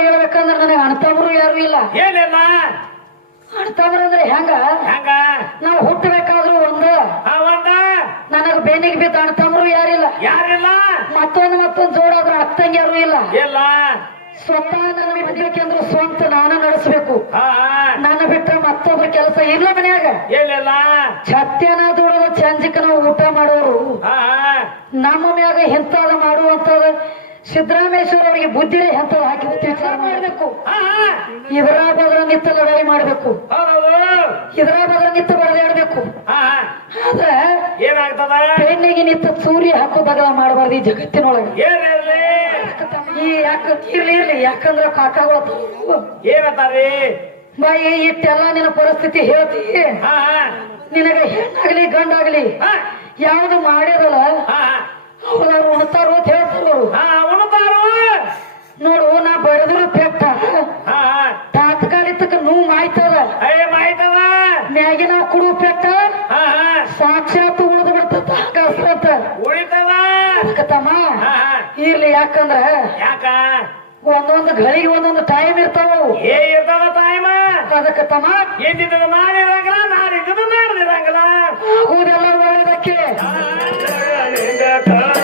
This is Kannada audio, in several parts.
ಹೇಳ್ಬೇಕಂದ್ರ ನನಗೆ ಅಣ್ತವ್ರು ಯಾರು ಇಲ್ಲ. ಏನಿಲ್ಲ? ಅಣ್ತವ್ರು ಅಂದ್ರೆ ಹೆಂಗ? ಹೆಂಗ? ನಾವು ಹುಟ್ಟಬೇಕಾದ್ರೂ ಒಂದು. ಒಂದ? ನನಗ ಬೇನಿಗೆ ಬಿದ್ದ ಅಣ್ತವ್ರು ಯಾರಿಲ್ಲ ಯಾರಿಲ್ಲ? ಮತ್ತೊಂದು ಮತ್ತೊಂದು ಜೋಡಾದ್ರೂ ಅಕ್ಕಂಗೆ ಯಾರು ಇಲ್ಲ. ಇಲ್ಲ. ಸ್ವತಃ ನನ್ನ ಅಂದ್ರೆ ಸ್ವಂತ ನಾನು ನಡೆಸಬೇಕು. ನನ್ನ ಬಿಟ್ಟ ಮತ್ತೊಬ್ಬರ ಕೆಲಸ ಇಲ್ಲ ಮನ್ಯಾಗ. ಛತ್ಯನ ದುಡಿದು ಚಂಜಿಕನ ಊಟ ಮಾಡೋರು. ನಮ್ಮ ಮ್ಯಾಗ ಎಂತಾದ ಮಾಡುವಂತದ ಸಿದ್ದರಾಮೇಶ್ವರ ಅವರಿಗೆ ಬುದ್ಧಿ ಎಂತದ ಹಾಕಿ ವಿಚಾರ ಮಾಡಬೇಕು. ಇದರ ಬದಲ ನಿತ್ತ ಲಡಾಯಿ ಮಾಡಬೇಕು. ಇದರ ಬದಲ ನಿತ್ತ ಬಡದಾಡಬೇಕು. ಆದ್ರ ಏನಾಗ್ತದ? ಬೆನ್ನಿಗೆ ನಿತ್ತ ಸೂರ್ಯ ಬದಲ ಮಾಡಬಾರ್ದು ಈ ಜಗತ್ತಿನೊಳಗೆ. ಈ ಯಾಕ ಇರ್ಲಿ ಇರ್ಲಿ. ಯಾಕಂದ್ರ ಕಾಕಾಗಳು ಏನಂತಾರಿ? ಬಾಯಿ ಇಟ್ಟೆಲ್ಲ ನಿನ್ನ ಪರಿಸ್ಥಿತಿ ಹೇಳ್ತಿ. ನಿನಗ ಹೆಣ್ಣಾಗ್ಲಿ ಗಂಡಾಗ್ಲಿ ಯಾವ್ದು ಹಾ. ಅವ್ರು ಉಣ್ತಾರೋ ಅಂತ ಹೇಳ್ತಾರ ಅವ್ರು. ಹಾ ಉಣ್ತಾರು? ನೋಡು ನಾ ಬಡದ್ರು ಪೆಟ್ಟ. ತಾತ್ಕಾಲಿಕ ನೋವು ಮಾಯ್ತದ ಮಾಯ್ತದ? ಮ್ಯಾಗಿನ ಕುಡು ಪೆಟ್ಟ. ಸಾಕ್ಷಾತ್ ಉಳಿದು ಬಿಡ್ತದ ಹಂಗಸ್ರತ ಉಳಿತದ? ತಮ್ಮ. ಇರ್ಲಿ ಯಾಕಂದ್ರ? ಯಾಕ? ಒಂದೊಂದು ಗಳಿಗೆ ಒಂದೊಂದು ಟೈಮ್ ಇರ್ತಾವ ಏ ಇರ್ತದ ಟೈಮ ಅದಕ್ಕ ತಮ್ಮ ಇದ್ದಿದ್ದು ಮಾಡಿರಂಗಿಲ್ಲ ನಾಡಿದ್ದು ನಾಡ್ದಿರಂಗಿಲ್ಲ ಆಗುವುದೆಲ್ಲ ಒಳ್ಳೆದಕ್ಕೆ ಮುಕ್ತಿ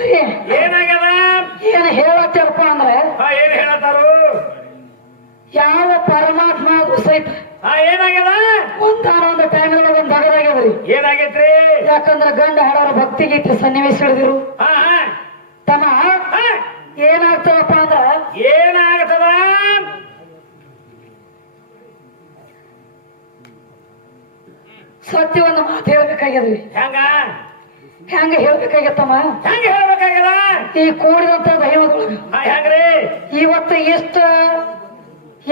ಏನಾಗ್ಯದ್ರಿ ಏನಾಗ್ಯದ? ಏನ್ ಹೇಳತ್ತಪ್ಪ ಅಂದ್ರೆ ಏನ್ ಹೇಳತ್ತಾರು? ಯಾವ ಪರಮಾತ್ಮ ಸಹಿತ ಏನಾಗ್ಯದ? ಒಂದಾನ ಒಂದು ಟೈಮ್ ಒಂದ್ ಬಗದಾಗ್ಯದ್ರಿ ಏನಾಗೈತ್ರಿ? ಯಾಕಂದ್ರ ಗಂಡ ಹಾಡೋರ ಭಕ್ತಿಗೀತೆ ಸನ್ನಿವೇಶ ಹಿಡಿದಿರು. ತಮ್ಮ ಏನಾಗ್ತವಪ್ಪ ಏನಾಗ್ತದಪ್ಪ ಅಂದ್ರ ಏನಾಗ್ತದ? ಸತ್ಯ ಒಂದು ಮಾತು ಹೇಳ್ಬೇಕಾಗ್ಯದ್ರಿ. ಹೆಂಗ? ಹೆಂಗ ಹೇಳ್ಬೇಕಾಗತ್ತಮ್ಮ ಹೆಂಗ ಹೇಳ್ಬೇಕಾಗ್ಯದ? ಈ ಕೂಡಿದಂತ ದೈವದೊಳಗ ಹೆಂಗ್ರಿ? ಇವತ್ತು ಎಷ್ಟು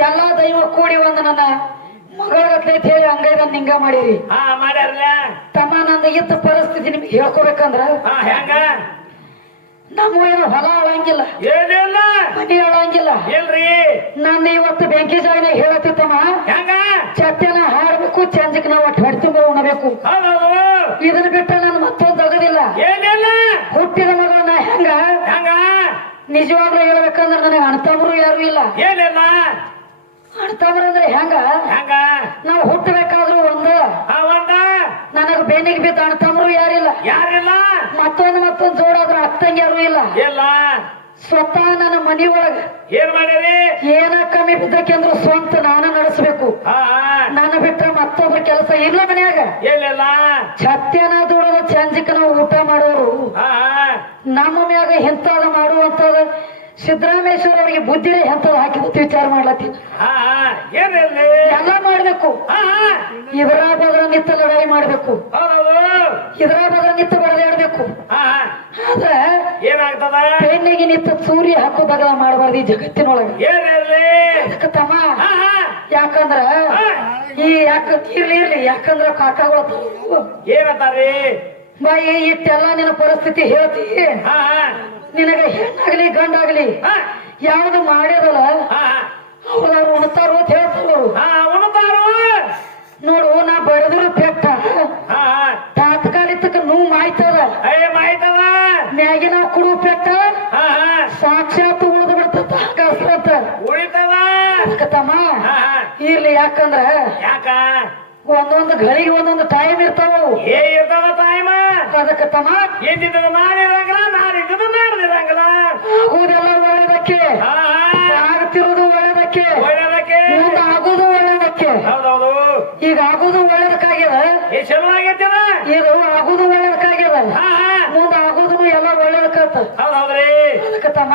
ಎಲ್ಲಾ ದೈವ ಕೂಡಿ ಒಂದು ನನ್ನ ಮಗಳಗತ್ಲೆ ಅಂತ ಹೇಳಿ ಹಂಗೈದ ಹಿಂಗ ಮಾಡಿರಿ. ಹಾ ಮಾಡ್ಯಾರಲ್ಲ ತಮ್ಮ ನಂದು ಇದ್ದ ಪರಿಸ್ಥಿತಿ ನಿಮ್ಗೆ ಹೇಳ್ಕೊಬೇಕಂದ್ರ? ಹೆಂಗ? ನಮ್ಮ ಏನು ಹೊಲ ಅಳಂಗಿಲ್ಲ ಏನಿಲ್ಲ. ಮನಿ ಅಳಂಗಿಲ್ಲ ಇಲ್ರಿ. ನನ್ನ ಇವತ್ತು ಬೆಂಕಿ ಜಾಗನಾಗ ಹೇಳತ್ತಿತ್ತಮ್ಮ. ಹೆಂಗ? ಚಟ್ಟೆನ ಹಾರಬೇಕು ಚಂದಕ್ಕೆ ನಾವು ಒಟ್ಟು ಹೊಟ್ಟೆ ತುಂಬ ಉಣಬೇಕು. ಇದನ್ನ ಬಿಟ್ಟ ನಾನು ಮತ್ತೊಂದು ತಗದಿಲ್ಲ ಏನಿಲ್ಲ. ಹುಟ್ಟಿದ ಮಗಳನ್ನ ಹೆಂಗ? ಹೆಂಗ? ನಿಜವಾಗ್ಲೂ ಹೇಳ್ಬೇಕಂದ್ರೆ ನನಗೆ ಅಣ್ತಮ್ರು ಯಾರು ಇಲ್ಲ. ಏನಿಲ್ಲ. ಅಣ್ತಮ್ರು ಅಂದ್ರೆ ಹೆಂಗ? ಹೆಂಗ? ನಾವು ಹುಟ್ಟಬೇಕಾದ್ರೂ ಒಂದು. ಒಂದ. ನನಗೆ ಬೆನ್ನಿಗೆ ಬಿದ್ದ ಅಣ್ತಮ್ರು ಯಾರಿಲ್ಲ. ಯಾರಿಲ್ಲ? ಮತ್ತೊಂದು ಮತ್ತೊಂದು ಜೋಡಾದ್ರೂ ಅತ್ತಂಗ್ಯಾರು ಯಾರು ಇಲ್ಲ. ಇಲ್ಲ. ಸ್ವತಃ ನನ್ನ ಮನಿ ಒಳಗ ಏನ್ ಮಾಡಿರಿ? ಏನ ಕಮ್ಮಿ ಬಿದ್ದಕ್ಕೆಂದ್ರು ಸ್ವಂತ ನಾನ ನಡೆಸಬೇಕು. ನನ್ನ ಬಿಟ್ಟ ಮತ್ತೊಬ್ರು ಕೆಲಸ ಇಲ್ಲ ಮನ್ಯಾಗ. ಛತ್ಯನ ದುಡಿದು ಚಂಜಿಕ ನಾವು ಊಟ ಮಾಡೋರು. ನಮ್ಮ ಮ್ಯಾಗ ಎಂತಾದ ಮಾಡುವಂತದ ಸಿದ್ದರಾಮೇಶ್ವರ ಅವರಿಗೆ ಬುದ್ಧಿನೇ ಹಾಕಿ ಹಾಕಿದ ವಿಚಾರ ಮಾಡ್ಲತ್ತೀನಿ ಹಾ ಹಾ ಏನಿಲ್ರಿ ಎಲ್ಲ ಮಾಡ್ಬೇಕು. ಇದರ ಬದ್ರ ನಿತ್ತ ಲಡಾಯಿ ಮಾಡ್ಬೇಕು. ಇದರ ಬದ್ರ ನಿತ್ತ ಬಡದಾಡ್ಬೇಕು. ಆದ್ರ ಏನಾಗ್ತದ? ಬೆನ್ನಿಗೆ ನಿತ್ತ ಸೂರ್ಯ ಹಾಕೋದಾಗ ಮಾಡಬಾರ್ದು ಈ ಜಗತ್ತಿನೊಳಗೆ. ತಮ್ಮ ಯಾಕಂದ್ರ ಈ ಯಾಕ ಇರ್ಲಿ ಇರ್ಲಿ. ಯಾಕಂದ್ರ ಕಾಕಾಗಳು ತರೋರು. ಏನಂತಾರ್ರಿ? ಬಾಯಿ ಇಟ್ಟೆಲ್ಲ ನಿನ್ನ ಪರಿಸ್ಥಿತಿ ಹೇಳ್ತಿ. ನಿನಗ ಹೆಣ್ಣಾಗ್ಲಿ ಗಂಡಾಗ್ಲಿ ಯಾವ್ದು ಮಾಡ್ಯದಲ್ಲ ಹಾ ಅವ್ರವ್ರು ಉಣ್ತಾರೋ ಅಂತ ಹೇಳ್ತಾರೋ ನೋಡು. ನಾ ಬಡದ್ರು ಪೆಟ್ಟ ತಾತ್ಕಾಲಿಕ ನೂ ಮಾಯ್ತದ. ಮ್ಯಾಗಿನ ಕುಡು ಪೆಟ್ಟ ಸಾಕ್ಷಾತ್ ಉಳಿದು ಬಿಡ್ತದ ಉಳಿತವ ತಮ್ಮ ಇರ್ಲಿ ಯಾಕಂದ್ರ ಯಾಕ? ಒಂದೊಂದು ಗಳಿಗೆ ಒಂದೊಂದು ಟೈಮ್ ಇರ್ತಾವ. ಏ ಇರ್ತಾವ ಟೈಮ ಅದಕ್ಕೆ ತಮ್ಮ ಇದ್ದಿದ್ದು ಮಾಡಿರಂಗಲ್ಲ ನಾಡಿದ್ದು ನಡೆದಿರಂಗಲ್ಲ ಆಗುವುದೆಲ್ಲ ಒಳ್ಳೇದಕ್ಕೆ. ಆಗ್ತಿರೋದು ಒಳ್ಳೇದಕ್ಕೆ. ಒಳ್ಳೆದಕ್ಕೆ. ಮುಂದೆ ಆಗೋದು ಒಳ್ಳೇದಕ್ಕೆ. ಹೌದೌದು. ಈಗ ಆಗೋದು ಒಳ್ಳೇದಕ್ಕಾಗ್ಯದ? ಚಲೋ ಆಗೈತಿದ ಇದು ಆಗೋದು ಒಳ್ಳೇದಕ್ಕಾಗ್ಯದ? ಮುಂದೆ ಆಗೋದು ಎಲ್ಲ ಒಳ್ಳೇದಕ್ಕತ್ತ ಹೌದೌದ್ರಿ. ಅದಕ್ಕೆ ತಮ್ಮ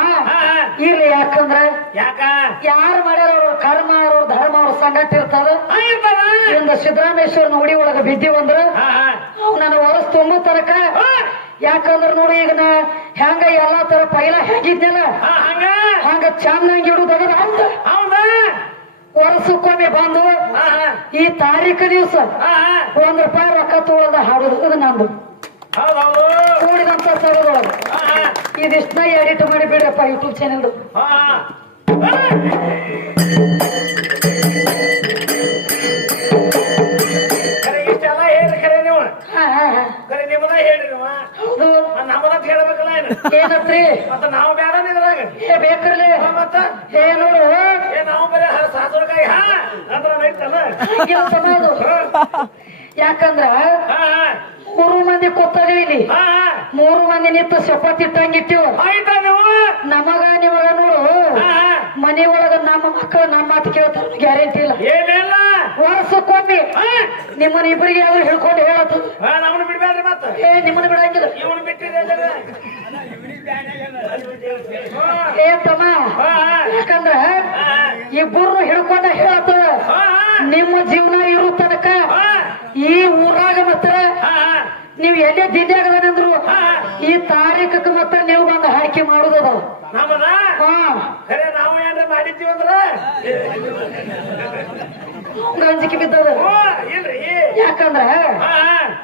ಇರ್ಲಿ ಯಾಕಂದ್ರ? ಯಾಕ? ಯಾರು ಮಾಡ್ಯಾರ ಅವ್ರ? ಕರ್ಮ ಅವ್ರ ಹಾ ಇರ್ತದ ಇಂದ ಸಿದ್ದರಾಮೇಶ್ವರನ ಹುಡಿ ಒಳಗ ಬಿದ್ದಿ ಬಂದ್ರ ಹಾ ಹಾ. ಅವ್ ನನ್ನ ಹೊರಸ್ ತುಂಬ ತನಕ. ಯಾಕಂದ್ರ ನೋಡಿ ಈಗ ನಾ ಹೆಂಗ ಎಲ್ಲಾ ತರ ಪೈಲ ಹೆಂಗಿದ್ನಲ್ಲ? ಹಂಗ. ಹಂಗ ಚಂದಂಗಿ ಇಡುದಾಗ ಹೌದಾ? ವರ್ಷಕ್ಕೊಮ್ಮೆ ಬಂದು ಈ ತಾರೀಕು ದಿವಸ ಒಂದ್ ರೂಪಾಯಿ ರೊಕ್ಕ ತಗೊಳ್ದ ಹಾಡುದು ನಂದು. ಕೂಡಿದಂತ ಸರದೊಳಗ ಇದಿಷ್ಟನ್ನ ಎಡಿಟ್ ಮಾಡಿ ಬಿಡ್ರಪ್ಪ ಯೂಟ್ಯೂಬ್ ಚಾನೆಲ್ ಏನತ್ರಿ ಮತ್ತ ನಾವು ಬೇಡ ನಿದ್ರಾಗ ಏ ಬೇಕ್ರಲಿ. ಮತ್ತ? ಏ ನೋಡು. ಏ ನಾವು ಬರೀ ಸಾಸುರಕಾಯಿ. ಹಾ ಅಂದ್ರ ಐತಲ್ಲ. ಯಾಕಂದ್ರ ಮೂರು ಮಂದಿ ಕೂತಾಗ ಇಲ್ಲಿ. ಮೂರು ಮಂದಿ ನಿಂತು ಶಪಥ ಇಟ್ಟಂಗಿಟ್ಟಿವ್ ನಮಗ ನಿಮಗ ನೋಡು. ಮನೆ ಒಳಗ ನಮ್ಮ ಮಕ್ಕಳು ನಮ್ಮ ಮಾತು ಕೇಳ್ತಾರ ಗ್ಯಾರಂಟಿ ಇಲ್ಲ. ಏನಿಲ್ಲ. ವರ್ಷಕ್ಕೊಮ್ಮೆ ನಿಮ್ಮನ್ನ ಇಬ್ಬರಿಗೆ ಯಾವ್ದು ಹೇಳ್ಕೊಂಡು ಹೇಳತ್ತು ಏ ನಿಮ್ಮನ್ನ ಬಿಡಂಗಿಲ್ಲ. ಇವನು ಬಿಟ್ಟಿದೆ ಏ ತಮ್ಮ ಯಾಕಂದ್ರ ಇಬ್ಬರು ಹಿಡ್ಕೊಂಡ ಹೇಳತ್ತ ನಿಮ್ಮ ಜೀವನ ಇರೋ ತನಕ ಈ ಊರಾಗ ಮಾತ್ರ ನೀವ್ ಎಲ್ಲೇ ದಿಲ್ಯಾಗದಂದ್ರು ಹಾ ಈ ತಾರೀಕಕ್ಕೆ ಮಾತ್ರ ನೀವು ಬಂದು ಆಯ್ಕೆ ಮಾಡುದದ ಅಂಜಿಕೆ ಬಿದ್ದದ. ಯಾಕಂದ್ರ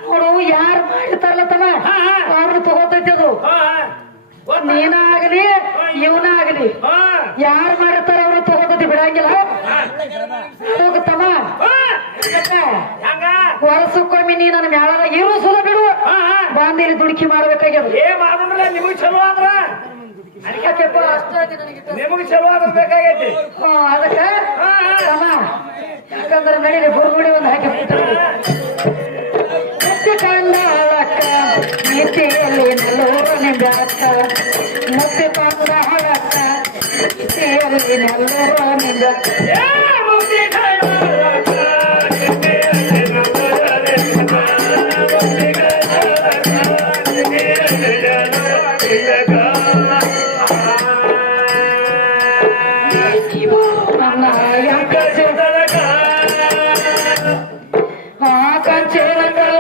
ನೋಡು ಯಾರು ಮಾಡಿರ್ತಾರಲ್ಲ ತಮ್ಮ. ಅವ್ರನ್ನ ತಗೋತೈತಿ ಅದು. ಹಾ ಇವನಾಗಲಿ. ಆಗಲಿ ಇವನ ಆಗಲಿ ಹಾ. ಯಾರು ಮಾಡಿರ್ತಾರ ಅವ್ರು ತಗೋತೈತಿ ಬಿಡಂಗಿಲ್ಲ. ತಮ್ಮ ವರ್ಷಕ್ಕೊಮ್ಮೆ ನೀ ನನ್ನ ಮ್ಯಾಳ ಇರು ಸುಲ ಬಿಡು. ಇಲ್ಲಿ ದುಡುಕಿ ಮಾಡ್ಬೇಕಾಗ್ಯದ. ಏ ಮಾಡೋಣ ನಿಮಗ್ ಚಲೋ ಆದ್ರ. ನಿಮಗ್ ಚಲೋ ಆದ್ರ ಬೇಕಾಗೈತಿ. ಹಾ, ಅದಕ್ಕ? ಹಾ ಅಮ್ಮ ತಮ್ಮ ಯಾಕಂದ್ರೆ ನಡೀಲಿ ಗುರುಗುಡಿ ಒಂದು ಹಾಕಿ నిందట ముక్తి పొందవట చేరి నల్లరో నిందట ముక్తి ఆకాశ